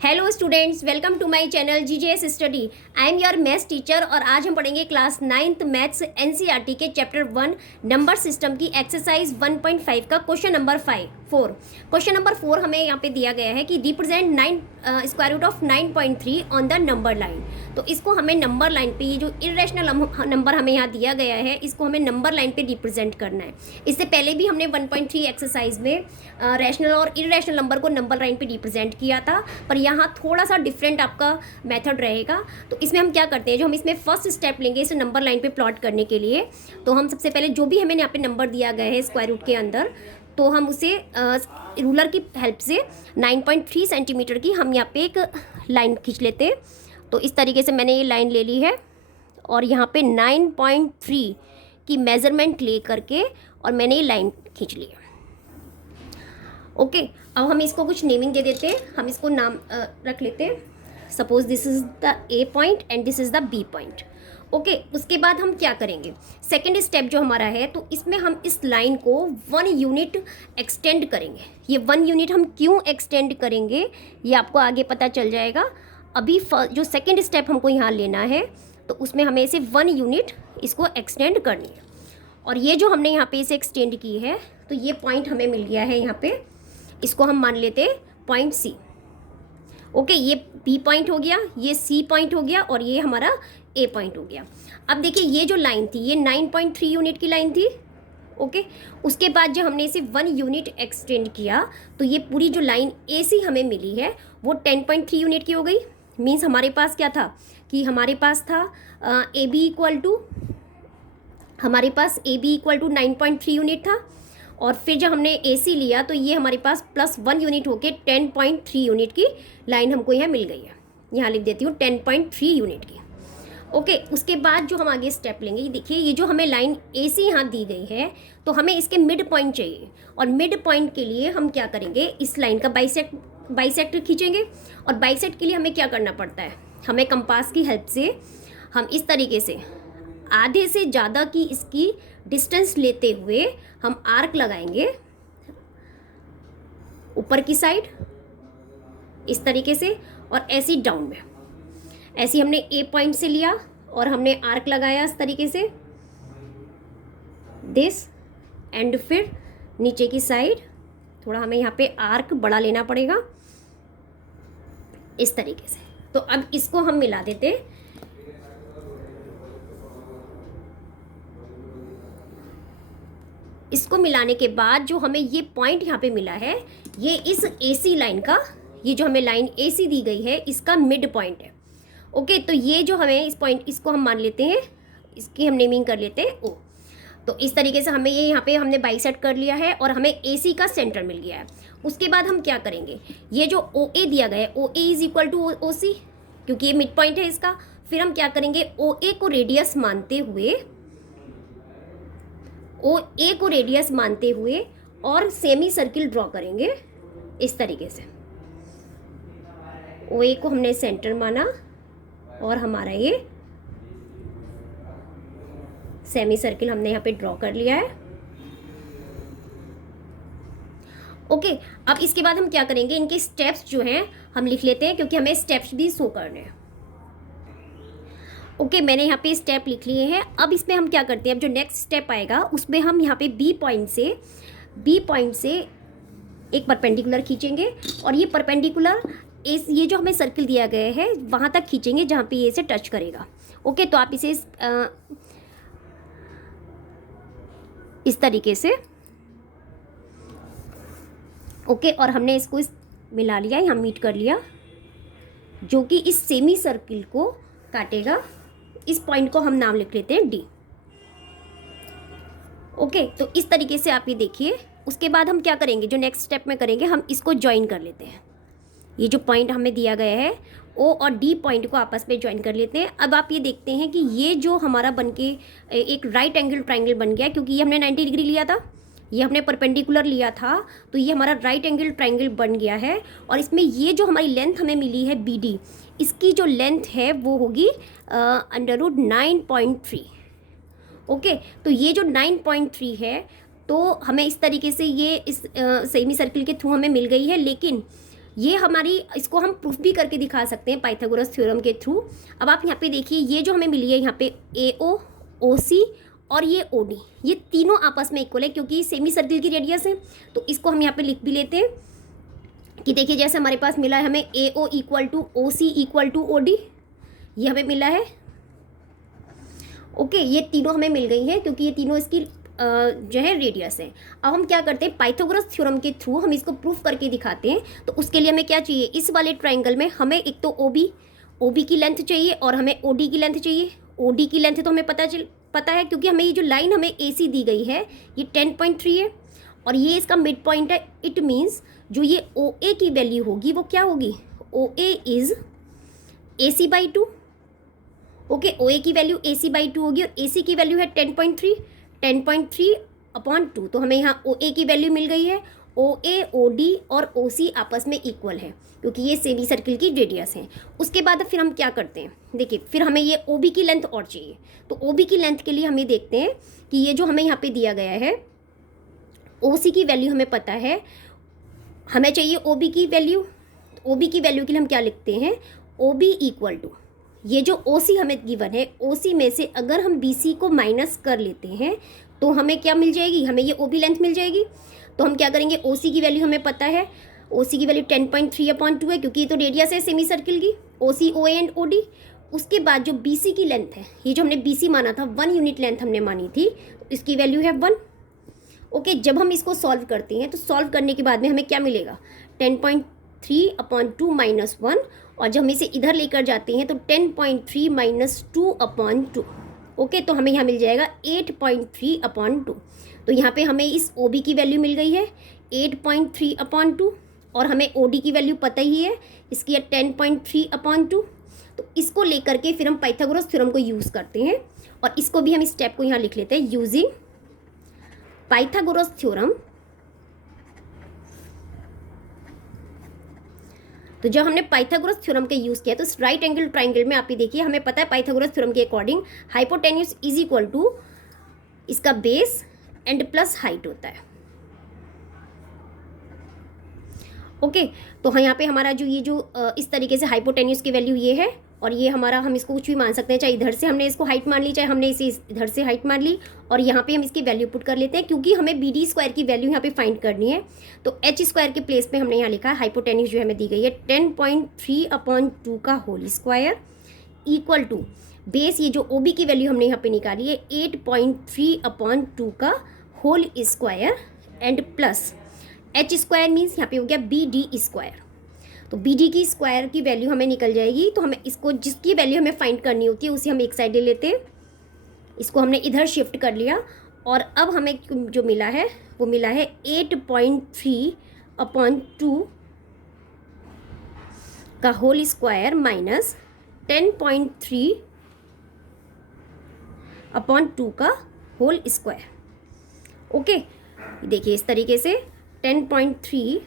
Hello students, welcome to my channel GJS study. I am your maths teacher और आज हम पढ़ेंगे class 9th maths NCERT के chapter 1 number system की exercise 1.5 का क्वेश्चन नंबर 4। क्वेश्चन नंबर 4 हमें यहाँ पे दिया गया है कि represent 9 square root of 9.3 on the number line. तो इसको हमें नंबर लाइन पे, ये जो इरेशनल नंबर हमें यहाँ दिया गया है, इसको हमें नंबर लाइन पे रिप्रेजेंट करना है। इससे पहले भी हमने 1.3 एक्सरसाइज में रैशनल और इरेशनल नंबर को नंबर लाइन पे रिप्रेजेंट किया था, पर यहाँ थोड़ा सा डिफरेंट आपका मेथड रहेगा। तो इसमें हम क्या करते हैं, जो हम इसमें फर्स्ट स्टेप लेंगे इसे नंबर लाइन पे प्लॉट करने के लिए, तो हम सबसे पहले जो भी हमें यहाँ पे नंबर दिया गया है स्क्वायर रूट के अंदर, तो हम उसे रूलर की हेल्प से 9.3 सेंटीमीटर की हम यहाँ पे एक लाइन खींच लेते हैं। तो इस तरीके से मैंने ये लाइन ले ली है और यहाँ पे 9.3 की मेज़रमेंट ले करके और मैंने ये लाइन खींच ली है। ओके, अब हम इसको कुछ नेमिंग दे देते हैं। हम इसको नाम रख लेते हैं। Suppose this is the A point and this is the B point. Okay, उसके बाद हम क्या करेंगे, सेकेंड स्टेप जो हमारा है, तो इसमें हम इस लाइन को 1 यूनिट एक्सटेंड करेंगे। ये 1 यूनिट हम क्यों एक्सटेंड करेंगे ये आपको आगे पता चल जाएगा। अभी जो सेकेंड स्टेप हमको यहाँ लेना है, तो उसमें हमें इसे 1 यूनिट इसको एक्सटेंड करनी है। और ये जो हमने यहाँ पे इसे एक्सटेंड की है, तो ये पॉइंट हमें मिल गया है यहाँ पे, इसको हम मान लेते हैं पॉइंट सी। ओके, ये बी पॉइंट हो गया, ये सी पॉइंट हो गया और ये हमारा ए पॉइंट हो गया। अब देखिए ये जो लाइन थी ये 9.3 यूनिट की लाइन थी। ओके, उसके बाद जो हमने इसे 1 यूनिट एक्सटेंड किया, तो ये पूरी जो लाइन ए सी हमें मिली है वो 10.3 यूनिट की हो गई। मीन्स हमारे पास क्या था कि हमारे पास था ए बी इक्वल टू, हमारे पास A B equal to 9.3 unit था, और फिर जब हमने ए सी लिया तो ये हमारे पास +1 यूनिट होके 10.3 यूनिट की लाइन हमको यहाँ मिल गई है। यहाँ लिख देती हूँ 10.3 यूनिट की। ओके, उसके बाद जो हम आगे स्टेप लेंगे, ये देखिए ये जो हमें लाइन ए सी यहाँ दी गई है, तो हमें इसके मिड पॉइंट चाहिए। और मिड पॉइंट के लिए हम क्या करेंगे, इस लाइन का बाइसेक्टर खींचेंगे। और बाइसेक्ट के लिए हमें क्या करना पड़ता है, हमें कंपास की हेल्प से हम इस तरीके से आधे से ज़्यादा की इसकी डिस्टेंस लेते हुए हम आर्क लगाएंगे ऊपर की साइड इस तरीके से, और ऐसी डाउन में। ऐसी हमने ए पॉइंट से लिया और हमने आर्क लगाया इस तरीके से, दिस, एंड फिर नीचे की साइड थोड़ा हमें यहाँ पे आर्क बड़ा लेना पड़ेगा इस तरीके से। तो अब इसको हम मिला देते हैं। इसको मिलाने के बाद जो हमें ये पॉइंट यहाँ पे मिला है, ये इस AC लाइन का, ये जो हमें लाइन AC दी गई है इसका मिड पॉइंट है। ओके, तो ये जो हमें इस पॉइंट, इसको हम मान लेते हैं, इसकी हम नेमिंग कर लेते हैं O। तो इस तरीके से हमें ये यहाँ पे हमने बाइसेक्ट कर लिया है और हमें AC का सेंटर मिल गया है। उसके बाद हम क्या करेंगे, ये जो OA दिया गया है, OA is equal to OC, क्योंकि ये मिड पॉइंट है इसका। फिर हम क्या करेंगे, OA को रेडियस मानते हुए और सेमी सर्किल ड्रॉ करेंगे इस तरीके से। OA को हमने सेंटर माना और हमारा ये सेमी सर्किल हमने यहाँ पे ड्रॉ कर लिया है। ओके, अब इसके बाद हम क्या करेंगे, इनके स्टेप्स जो हैं हम लिख लेते हैं, क्योंकि हमें स्टेप्स भी शो करने हैं। ओके, मैंने यहाँ पे स्टेप लिख लिए हैं। अब इसमें हम क्या करते हैं, अब जो नेक्स्ट स्टेप आएगा उसमें हम यहाँ पे बी पॉइंट से एक परपेंडिकुलर खींचेंगे, और ये परपेंडिकुलर ये जो हमें सर्किल दिया गया है वहाँ तक खींचेंगे जहाँ पे ये इसे टच करेगा। ओके, तो आप इसे इस तरीके से, ओके, और हमने इसको मिला लिया, यहाँ मीट कर लिया, जो कि इस सेमी सर्किल को काटेगा। इस पॉइंट को हम नाम लिख लेते हैं D। ओके, तो इस तरीके से आप ये देखिए। उसके बाद हम क्या करेंगे, जो नेक्स्ट स्टेप में करेंगे, हम इसको ज्वाइन कर लेते हैं। ये जो पॉइंट हमें दिया गया है O और D पॉइंट को आपस में ज्वाइन कर लेते हैं। अब आप ये देखते हैं कि ये जो हमारा बनके एक राइट एंगल ट्राइंगल बन गया, क्योंकि ये हमने 90 डिग्री लिया था, ये हमने परपेंडिकुलर लिया था, तो ये हमारा राइट एंगल ट्राइंगल बन गया है। और इसमें ये जो हमारी लेंथ हमें मिली है BD, इसकी जो लेंथ है वो होगी √9.3। ओके, तो ये जो 9.3 है, तो हमें इस तरीके से ये इस सेमी सर्किल के थ्रू हमें मिल गई है। लेकिन ये हमारी, इसको हम प्रूफ भी करके दिखा सकते हैं पाइथागोरस थ्योरम के थ्रू। अब आप यहाँ पे देखिए, ये जो हमें मिली है यहाँ पे AO, OC और ये OD, ये तीनों आपस में इक्वल है क्योंकि सेमी सर्किल की रेडियस है। तो इसको हम यहाँ पे लिख भी लेते हैं कि देखिए जैसे हमारे पास मिला है हमें AO equal to OC equal to OD, ये हमें मिला है। ओके, ये तीनों हमें मिल गई है क्योंकि ये तीनों इसकी जो है रेडियस है। अब हम क्या करते हैं, पाइथागोरस थ्योरम के थ्रू हम इसको प्रूफ करके दिखाते हैं। तो उसके लिए हमें क्या चाहिए, इस वाले ट्राइंगल में हमें एक तो OB की लेंथ चाहिए और हमें OD की लेंथ चाहिए। OD की लेंथ तो हमें पता है क्योंकि हमें ये जो लाइन हमें AC दी गई है ये 10.3 है और ये इसका मिड पॉइंट है। इट मीन्स जो ये OA की वैल्यू होगी वो क्या होगी, OA is AC by 2। Okay, OA की वैल्यू AC बाई 2 होगी और AC की वैल्यू है 10.3 अपॉन 2। तो हमें यहाँ OA की वैल्यू मिल गई है। OA, OD और OC आपस में इक्वल है क्योंकि ये सेमी सर्किल की रेडियस है। उसके बाद फिर हम क्या करते हैं, देखिए फिर हमें ये OB की लेंथ और चाहिए। तो OB की लेंथ के लिए हमें देखते हैं कि ये जो हमें यहाँ पे दिया गया है OC की वैल्यू हमें पता है, हमें चाहिए OB की वैल्यू। OB की वैल्यू के लिए हम क्या लिखते हैं, OB इक्वल टू ये जो OC हमें गिवन है, OC में से अगर हम BC को माइनस कर लेते हैं तो हमें क्या मिल जाएगी, हमें ये OB लेंथ मिल जाएगी। तो हम क्या करेंगे, OC की वैल्यू हमें पता है, OC की वैल्यू 10.3 अपॉन 2 है क्योंकि ये तो रेडियस है सेमी सर्किल की, OC, OA एंड OD। उसके बाद जो BC की लेंथ है, ये जो हमने BC माना था 1 यूनिट लेंथ हमने मानी थी, इसकी वैल्यू है 1। ओके, जब हम इसको सॉल्व करते हैं तो सॉल्व करने के बाद में हमें क्या मिलेगा, 10.3 अपॉन 2 माइनस 1, और जब हम इसे इधर लेकर जाते हैं तो 10.3 माइनस 2 अपॉन 2। ओके, तो हमें यहाँ मिल जाएगा 8.3 अपॉन 2। तो यहाँ पे हमें इस OB की वैल्यू मिल गई है 8.3 अपॉन 2 और हमें OD की वैल्यू पता ही है, इसकी है 10.3 अपॉन 2। तो इसको लेकर के फिर हम पाइथागोरस थ्योरम को यूज़ करते हैं और इसको भी हम इस स्टेप को यहाँ लिख लेते हैं, यूजिंग पाइथागोरस थ्योरम। तो जब हमने पाइथागोरस थ्योरम के यूज़ किया तो इस राइट एंगल ट्राइंगल में आप ही देखिए, हमें पता है पाइथागोरस थ्योरम के according hypotenuse is equal to इसका बेस एंड प्लस हाइट होता है। ओके, तो हाँ यहाँ पे हमारा जो ये जो इस तरीके से हाइपोटेन्यूज की वैल्यू ये है और ये हमारा, हम इसको कुछ भी मान सकते हैं, चाहे इधर से हमने इसको हाइट मान ली, चाहे हमने इसे इधर से हाइट मान ली, और यहाँ पे हम इसकी वैल्यू पुट कर लेते हैं क्योंकि हमें BD स्क्वायर की वैल्यू यहाँ पे फाइंड करनी है। तो H स्क्वायर के प्लेस पे हमने यहाँ लिखा है हाइपोटेन्यूज जो हमें दी गई है 10.3 अपॉन 2 का whole square equal to base, ये जो OB की वैल्यू हमने यहाँ पे निकाली है 8.3 अपॉन 2 का whole square and plus H square means यहाँ पे हो गया BD स्क्वायर। तो BD की स्क्वायर की वैल्यू हमें निकल जाएगी। तो हमें इसको, जिसकी वैल्यू हमें फाइंड करनी होती है उसे हम एक साइड ले लेते हैं, इसको हमने इधर शिफ्ट कर लिया और अब हमें जो मिला है वो मिला है 8.3 अपॉन 2 का होल स्क्वायर माइनस 10.3 अपॉन 2 का होल स्क्वायर। ओके, देखिए इस तरीके से 10.3,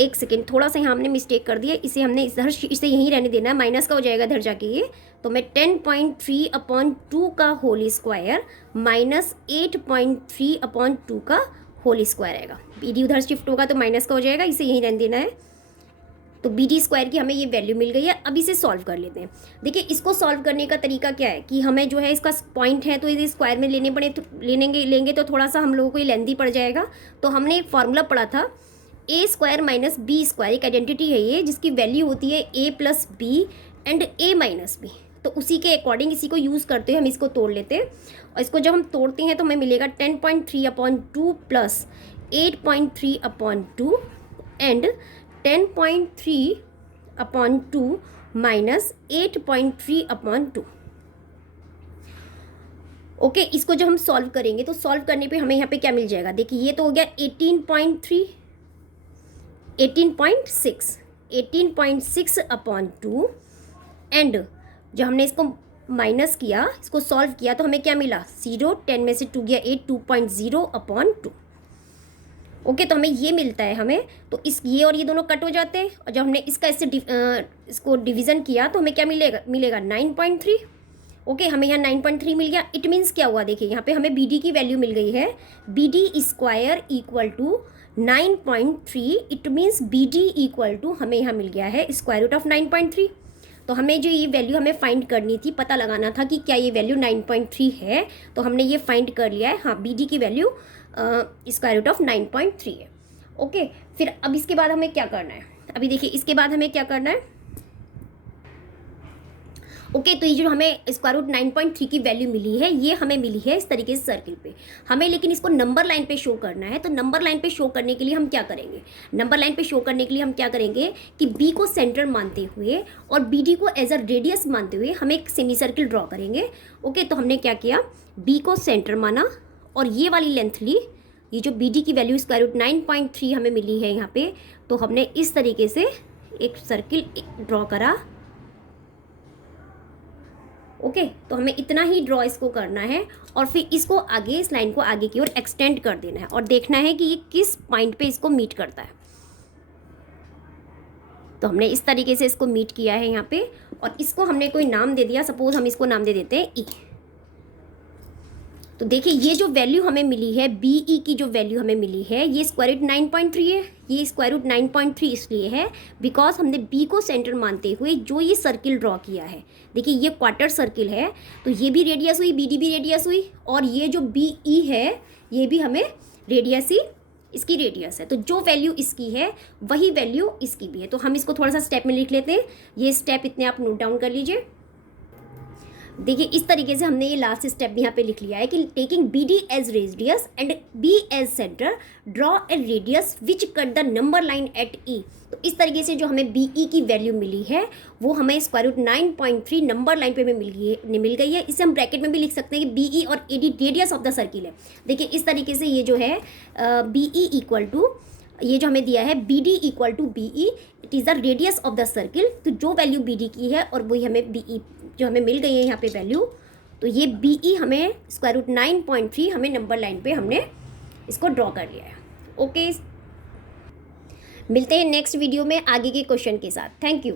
एक सेकेंड, थोड़ा सा यहाँ हमने मिस्टेक कर दिया, इसे हमने इसे यहीं रहने देना है, माइनस का हो जाएगा इधर जाके ये। तो मैं 10.3 अपॉन 2 का होल स्क्वायर माइनस 8.3 अपॉन 2 का होल स्क्वायर आएगा। BD उधर शिफ्ट होगा तो माइनस का हो जाएगा, इसे यहीं रहने देना है। तो BD स्क्वायर की हमें ये वैल्यू मिल गई है। अब इसे सॉल्व कर लेते हैं। देखिए इसको सॉल्व करने का तरीका क्या है कि हमें जो है इसका पॉइंट है तो इसे स्क्वायर में लेंगे तो थोड़ा सा हम लोगों को ये लेंथी पड़ जाएगा। तो हमने एक फार्मूला पढ़ा था A square minus B square, एक आइडेंटिटी है ये जिसकी वैल्यू होती है A plus B and A minus B. तो उसी के अकॉर्डिंग इसी को यूज़ करते हुए हम इसको तोड़ लेते हैं और इसको जब हम तोड़ते हैं तो हमें मिलेगा 10.3 upon 2 plus 8.3 upon 2 and 10.3 upon 2 minus 8.3 upon 2। Okay, इसको जब हम सॉल्व करेंगे तो सॉल्व करने पे हमें यहाँ पे क्या मिल जाएगा, देखिए ये तो हो गया 18.6 अपॉन 2 एंड जब हमने इसको माइनस किया, इसको सॉल्व किया तो हमें क्या मिला 0, 10 में से 2 गया 8, 2.0 अपॉन 2। ओके, तो हमें ये मिलता है हमें, तो इस ये और ये दोनों कट हो जाते हैं और जब हमने इसका इसको डिवीज़न किया तो हमें क्या मिलेगा 9.3। ओके, हमें यहाँ 9.3 मिल गया। इट मीन्स क्या हुआ, देखिए यहाँ पे हमें BD की वैल्यू मिल गई है, BD square equal to 9.3, it means B D equal to हमें यहाँ मिल गया है स्क्वायर रूट ऑफ 9.3। तो हमें जो ये वैल्यू हमें फाइंड करनी थी, पता लगाना था कि क्या ये वैल्यू 9.3 है, तो हमने ये फाइंड कर लिया है। हाँ, बी डी की वैल्यू स्क्वायर रूट ऑफ 9.3 है। ओके, फिर अब इसके बाद हमें क्या करना है, अभी देखिए इसके बाद हमें क्या करना है। ओके, तो ये जो हमें स्क्वायर रूट 9.3 की वैल्यू मिली है, ये हमें मिली है इस तरीके से सर्किल पे। हमें लेकिन इसको नंबर लाइन पे शो करना है, तो नंबर लाइन पे शो करने के लिए हम क्या करेंगे, नंबर लाइन पे शो करने के लिए हम क्या करेंगे कि बी को सेंटर मानते हुए और बी डी को एज अ रेडियस मानते हुए हम एक सेमी सर्किल ड्रॉ करेंगे। ओके, तो हमने क्या किया, बी को सेंटर माना और ये वाली लेंथ ली। ये जो बी डी की वैल्यू स्क्वायर रूट 9.3 हमें मिली है यहाँ पे, तो हमने इस तरीके से एक सर्किल ड्रॉ करा। ओके, तो हमें इतना ही ड्रॉ इसको करना है और फिर इसको आगे, इस लाइन को आगे की ओर एक्सटेंड कर देना है और देखना है कि ये किस पॉइंट पे इसको मीट करता है। तो हमने इस तरीके से इसको मीट किया है यहाँ पे और इसको हमने कोई नाम दे दिया, सपोज हम इसको नाम दे देते हैं ई। तो देखिए ये जो वैल्यू हमें मिली है, बी ई की जो वैल्यू हमें मिली है, ये स्क्वायर रूट 9.3 है। ये स्क्वायर रूट 9.3 इसलिए है बिकॉज हमने बी को सेंटर मानते हुए जो ये सर्किल ड्रॉ किया है। देखिए ये क्वार्टर सर्किल है, तो ये भी रेडियस हुई, बी डी भी रेडियस हुई, और ये जो बी ई है ये भी हमें रेडियस ही, इसकी रेडियस है। तो जो वैल्यू इसकी है वही वैल्यू इसकी भी है। तो हम इसको थोड़ा सा स्टेप में लिख लेते हैं। ये स्टेप इतने आप नोट डाउन कर लीजिए। देखिए इस तरीके से हमने ये लास्ट स्टेप यहाँ पे लिख लिया है कि taking B D as radius and B as centre, draw a radius which cut the number line at E. तो इस तरीके से जो हमें बी ई की वैल्यू मिली है वो हमें स्क्वायर रूट 9.3 नंबर लाइन पे मिल गई है। इसे हम ब्रैकेट में भी लिख सकते हैं कि बी ई और A D radius of the circle है। देखिए इस तरीके से ये जो है बी ई इक्वल टू, ये जो हमें दिया है B D equal to B E, it is the radius of the circle. तो जो वैल्यू बी डी की है और वही हमें बी ई जो हमें मिल गई है यहाँ पे वैल्यू, तो ये बी ई हमें स्क्वायर रूट 9.3 हमें नंबर लाइन पे हमने इसको ड्रॉ कर लिया है। ओके, मिलते हैं नेक्स्ट वीडियो में आगे के क्वेश्चन के साथ। Thank you.